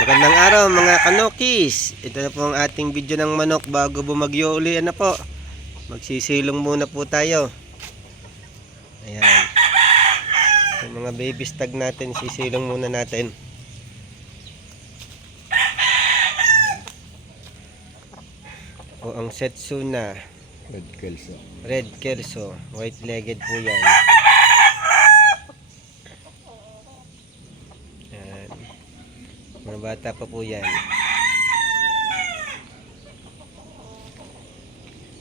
Magandang araw mga kanokis. Ito na po ang ating video ng manok bago bumagyo uli. Ano po? Magsisilong muna po tayo. Ayan. Yung mga baby stag natin, sisilong muna natin. O ang Setsuna, Red Kelso. Red Kelso, white-legged po yan. Mga bata pa po yan.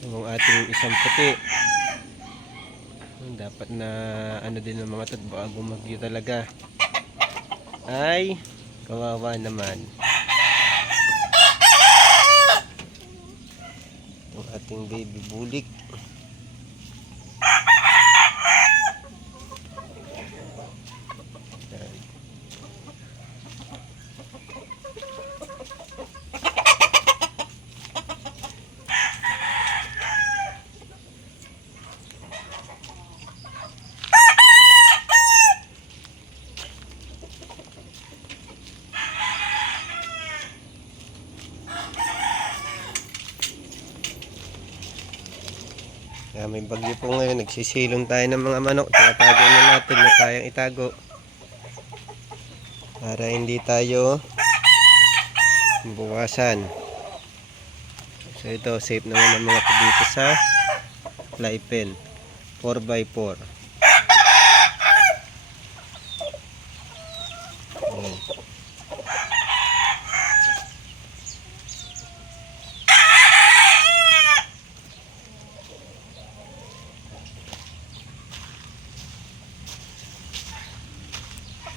Yung ating isang puti. Dapat na ano din ng mga ito bago magyo talaga. Ay, kawawa naman. Itong ating baby bulik. Kaya may bagyo po ngayon, nagsisilong tayo ng mga manok. Tinatago na natin na tayong itago. Para hindi tayo buwasan. So ito, safe naman ang mga to dito sa fly pen. 4x4. Ayan.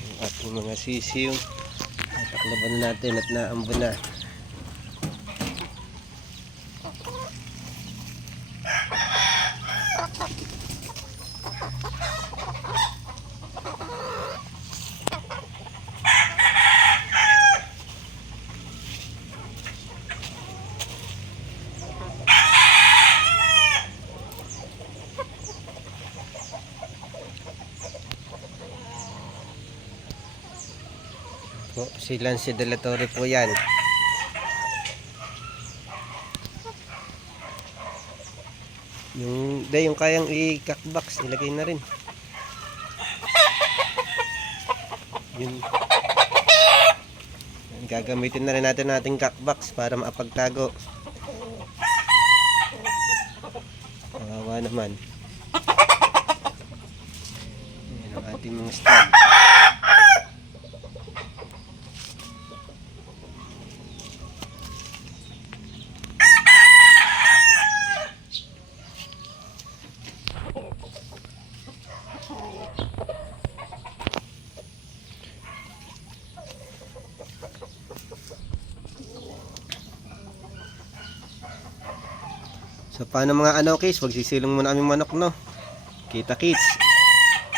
Ang ating mga sisiw. Taklaban natin at naambo na. Po, si Lance De La Torre po yan. Yung, de, yung kayang i-cockbox, ilagay na rin. Yun. Gagamitin na rin natin nating cockbox para maapagtago. Kawawa naman. Yan ang ating mga stand. So paano mga ano case, magsisilong muna aming manok no. Kita kits.